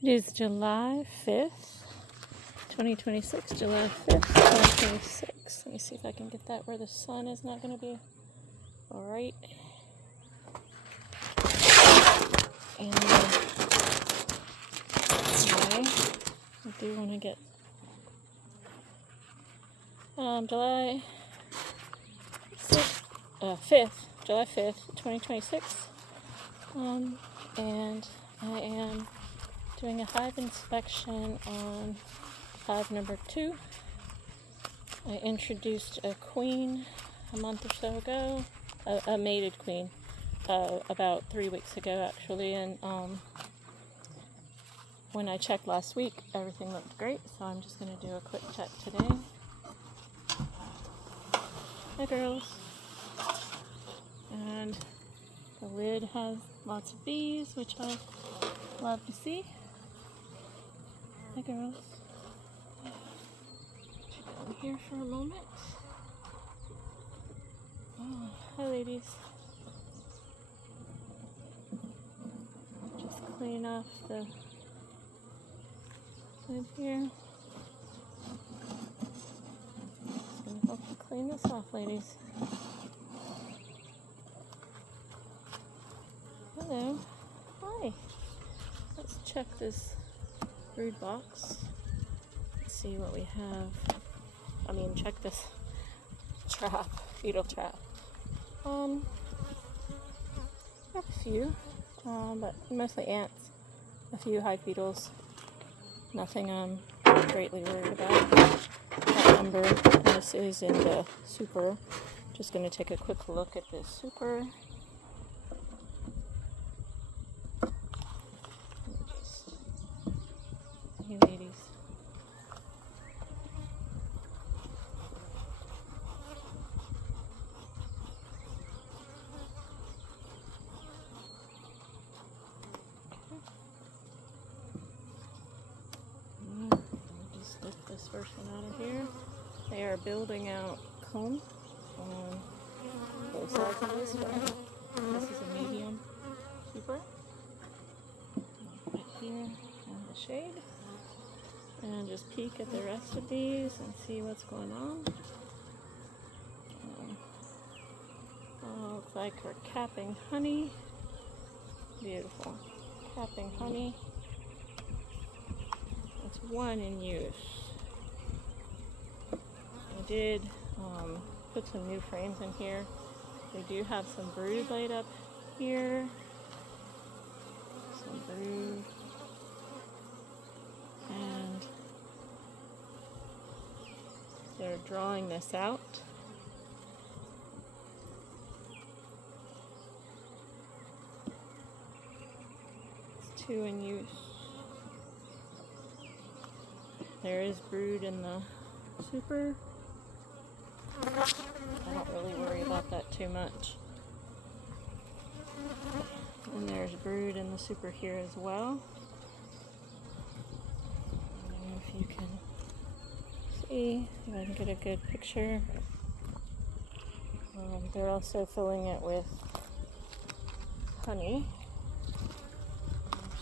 It is July 5th, 2026, July 5th, 2026. Let me see if I can get that where the sun is not going to be alright. And anyway, I do want to get July 5th, 2026. And I am doing a hive inspection on hive number 2. I introduced a queen a month or so ago, a mated queen, about 3 weeks ago actually, and when I checked last week, everything looked great, so I'm just going to do a quick check today. Hi girls. And the lid has lots of bees, which I love to see. Hi girls. Down here for a moment. Oh, hi ladies. Just clean off the lid here. Just gonna help you clean this off, ladies. Hello. Hi. Let's check this brood box. Let's see what we have. Check this trap, beetle trap. I have a few, but mostly ants. A few hive beetles. Nothing I'm greatly worried about. That number, this is in the super. Just going to take a quick look at this super. Hey ladies. Just lift this first one out of here. They are building out comb on both sides of this one. This is a medium super. Right here in the shade. And just peek at the rest of these and see what's going on. Looks like we're capping honey. Beautiful. Capping honey. It's one in use. I did put some new frames in here. We do have some brood laid up here. Some brood. And they're drawing this out. It's 2 in use. There is brood in the super. I don't really worry about that too much. And there's brood in the super here as well. I don't know if you can see, if I can get a good picture. They're also filling it with honey.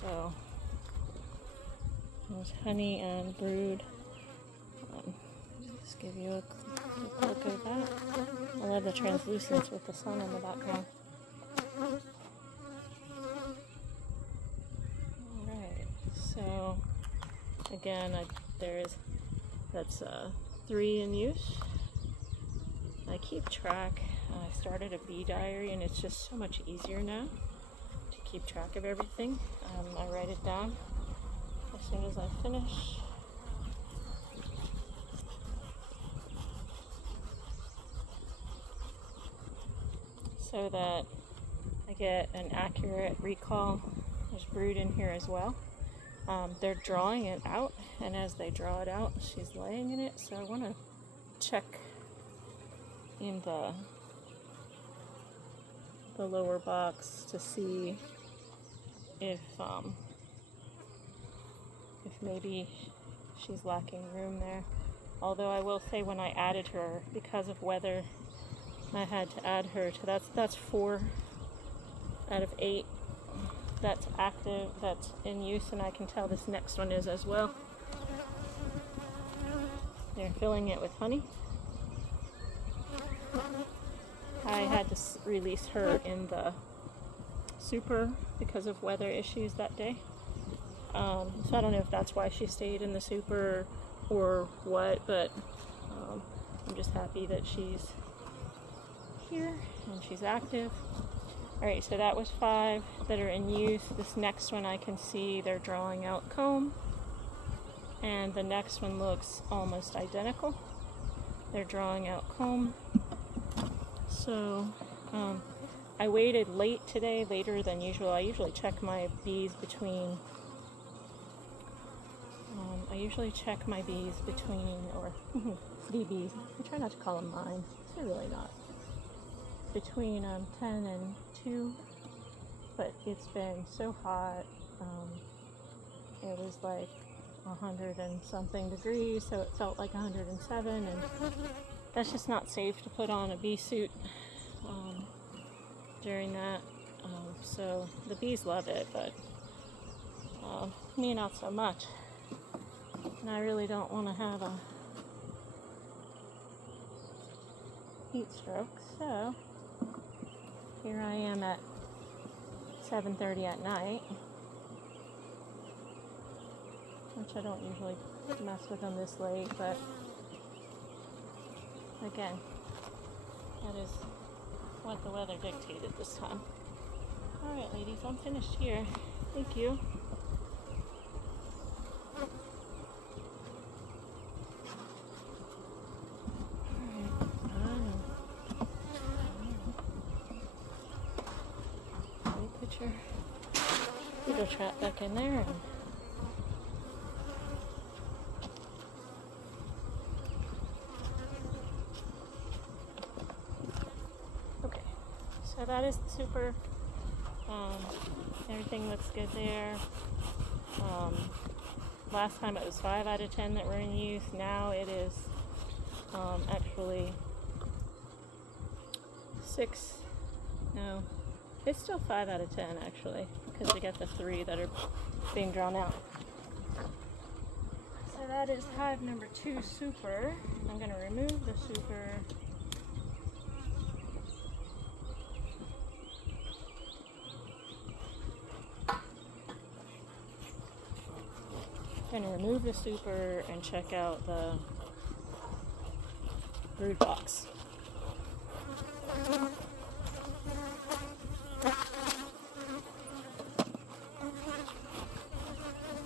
So there's honey and brood. Just give you a quick look at that. I love the translucence with the sun in the background. Alright, so again, that's 3 in use. I keep track. I started a bee diary, and it's just so much easier now to keep track of everything. I write it down as soon as I finish. So that I get an accurate recall. There's brood in here as well. They're drawing it out, and as they draw it out, she's laying in it. So I want to check in the lower box to see if maybe she's lacking room there. Although I will say, when I added her, because of weather, I had to add her to that's 4 out of 8 that's active, that's in use, and I can tell this next one is as well. They're filling it with honey. I had to release her in the super because of weather issues that day. So I don't know if that's why she stayed in the super or what, but I'm just happy that she's here and she's active. Alright, so that was 5 that are in use. This next one I can see they're drawing out comb, and the next one looks almost identical. They're drawing out comb. So I waited late today, later than usual. I usually check my bees between or the bees. I try not to call them mine. They're really not. Between 10 and 2, but it's been so hot. It was like 100 and something degrees, so it felt like 107, and that's just not safe to put on a bee suit during that. So the bees love it, but me not so much. And I really don't want to have a heat stroke, so here I am at 7:30 at night, which I don't usually mess with them this late, but again, that is what the weather dictated this time. Alright ladies, I'm finished here. Thank you. Put your trap back in there. Okay, so that is the super. Everything looks good there. Last time it was 5 out of 10 that were in use. Now it is actually 6. No. It's still 5 out of 10 actually, because we got the 3 that are being drawn out. So that is hive number 2 super. I'm going to remove the super. I'm going to remove the super and check out the brood box.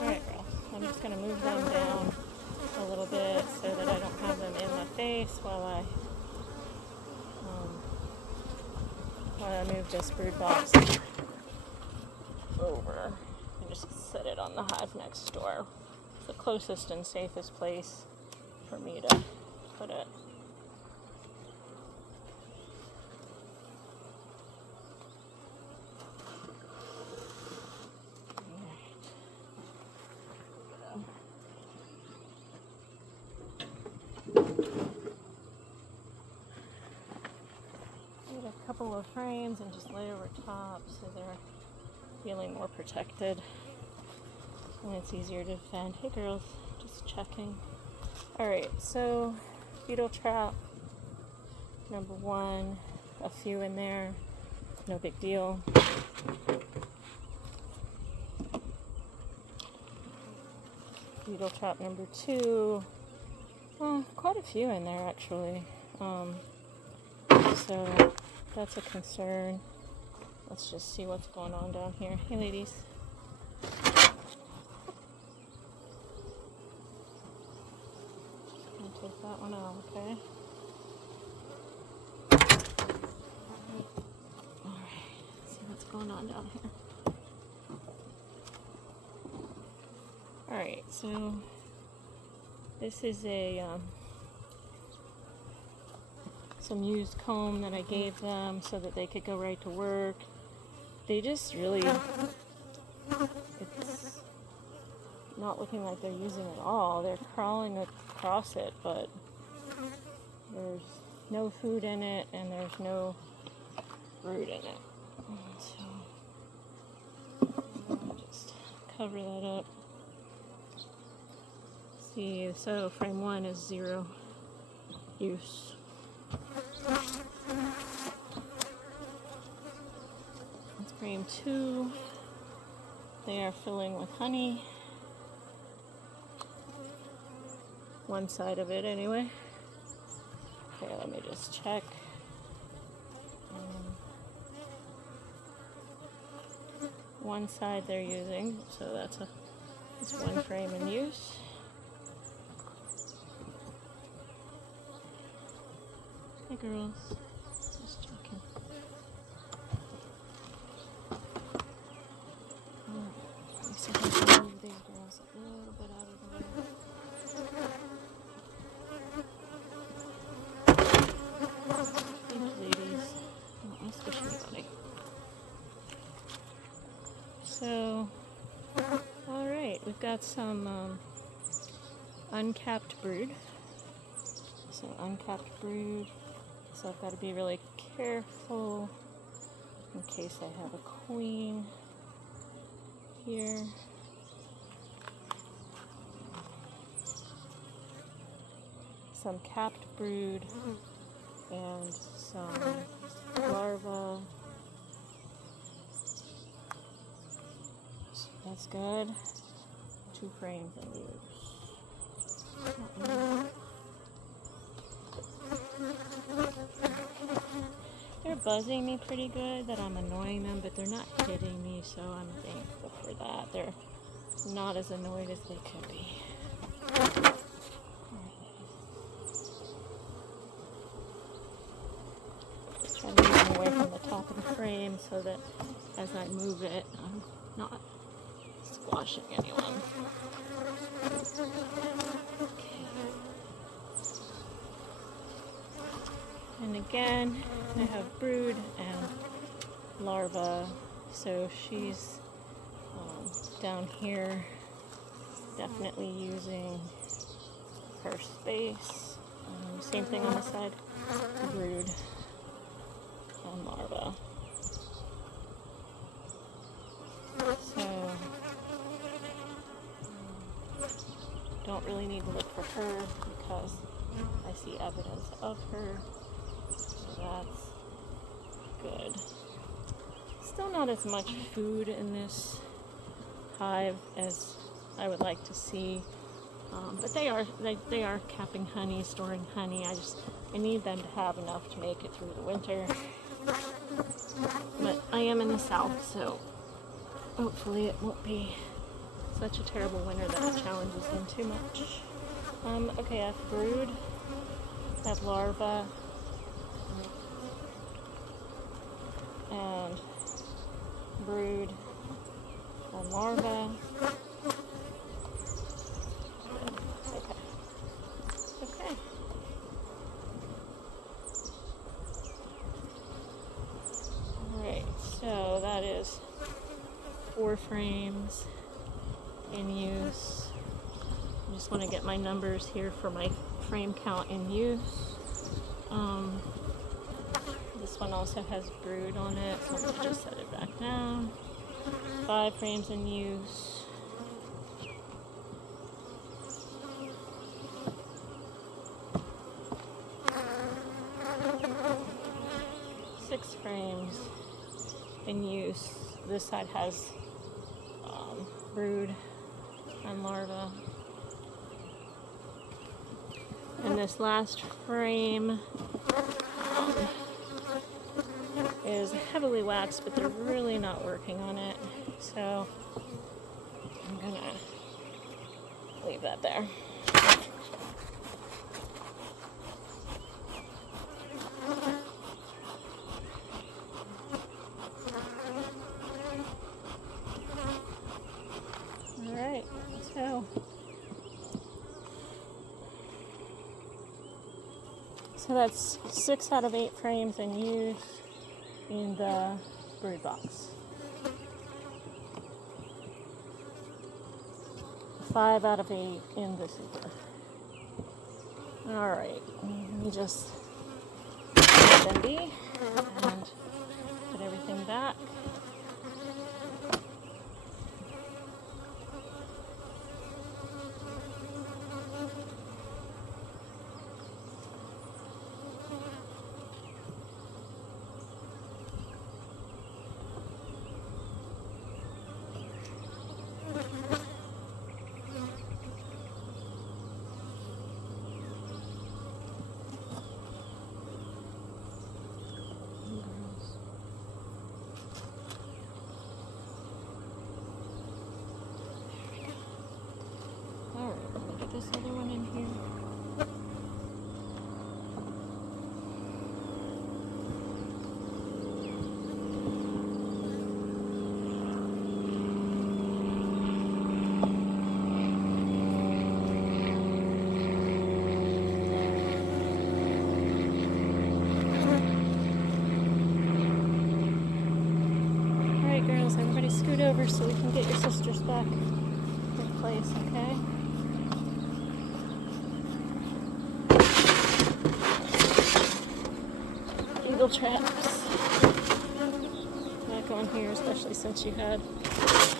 Alright girl, I'm just going to move them down a little bit so that I don't have them in my face while I move this brood box over and just set it on the hive next door. It's the closest and safest place for me to put it. Get a couple of frames and just lay over top so they're feeling more protected and it's easier to defend. Hey girls, just checking. Alright, so beetle trap number 1, a few in there, no big deal. Beetle trap number 2, quite a few in there actually. So that's a concern. Let's just see what's going on down here. Hey ladies. Gonna take that one out, okay? Alright, let's see what's going on down here. Alright, so this is a some used comb that I gave them so that they could go right to work. They just really, it's not looking like they're using it all. They're crawling across it, but there's no food in it and there's no brood in it. So cover that up. See, so frame 1 is 0 use. That's frame 2. They are filling with honey. One side of it anyway. Okay, let me just check. One side they're using, so that's one frame in use. Hey girls, just checking. Let me see if I can move these girls a little bit out of the way. Thank you, ladies. I don't want to squish anybody. So, alright, we've got some uncapped brood. So uncapped brood. So I've got to be really careful in case I have a queen here. Some capped brood and some larvae. That's good. 2 frames in use. They're buzzing me pretty good that I'm annoying them, but they're not hitting me, so I'm thankful for that. They're not as annoyed as they could be. Just trying to move them away from the top of the frame so that as I move it, I'm not squashing anyone. Okay. And again, I have brood and larva, so she's down here, definitely using her space. Same thing on the side, brood and larva. So, don't really need to look for her because I see evidence of her. That's good. Still not as much food in this hive as I would like to see, but they are capping honey, storing honey. I need them to have enough to make it through the winter. But I am in the south, so hopefully it won't be such a terrible winter that it challenges them too much. Okay, I have brood, I have larva, and brood and larva. Okay. Alright, so that is 4 frames in use. I just want to get my numbers here for my frame count in use. This one also has brood on it, so I'm going to just set it back down. 5 frames in use. Six frames in use. This side has brood and larva. And this last frame is heavily waxed, but they're really not working on it. So I'm gonna leave that there. Alright, so that's 6 out of 8 frames in use in the brood box. 5 out of 8 in the super. Alright, let me just let them be and put everything back. Alright, let me get this other one in here. Alright girls, everybody scoot over so we can get your sisters back in place, okay? Eagle traps back on here, especially since you had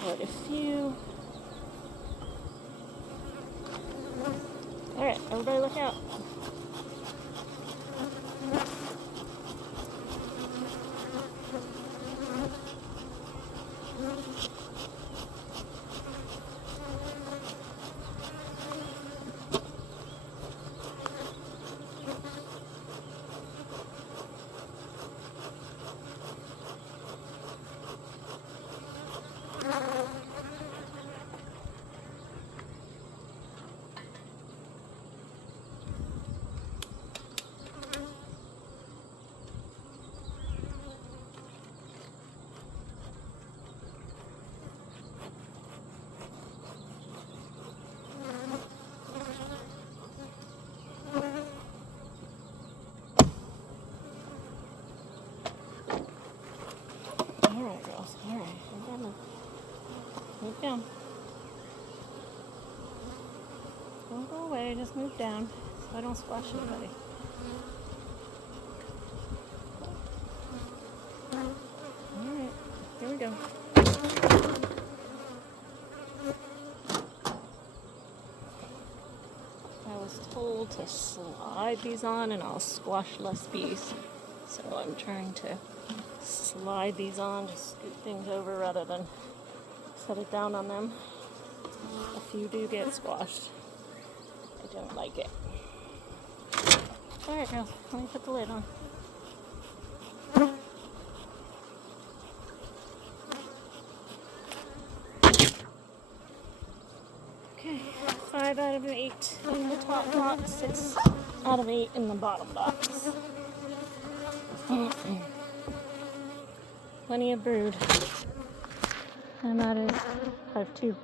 quite a few. Alright, everybody look out. Alright girls, alright, we're gonna move down. Don't go away, just move down so I don't splash anybody. Alright, here we go. I was told to slide these on and I'll squash less bees. So I'm trying to slide these on, just scoot things over rather than set it down on them. A few do get squashed. I don't like it. Alright girls, let me put the lid on. Okay, 5 out of 8 in the top box, 6 out of 8 in the bottom box. Plenty of brood. I have 2.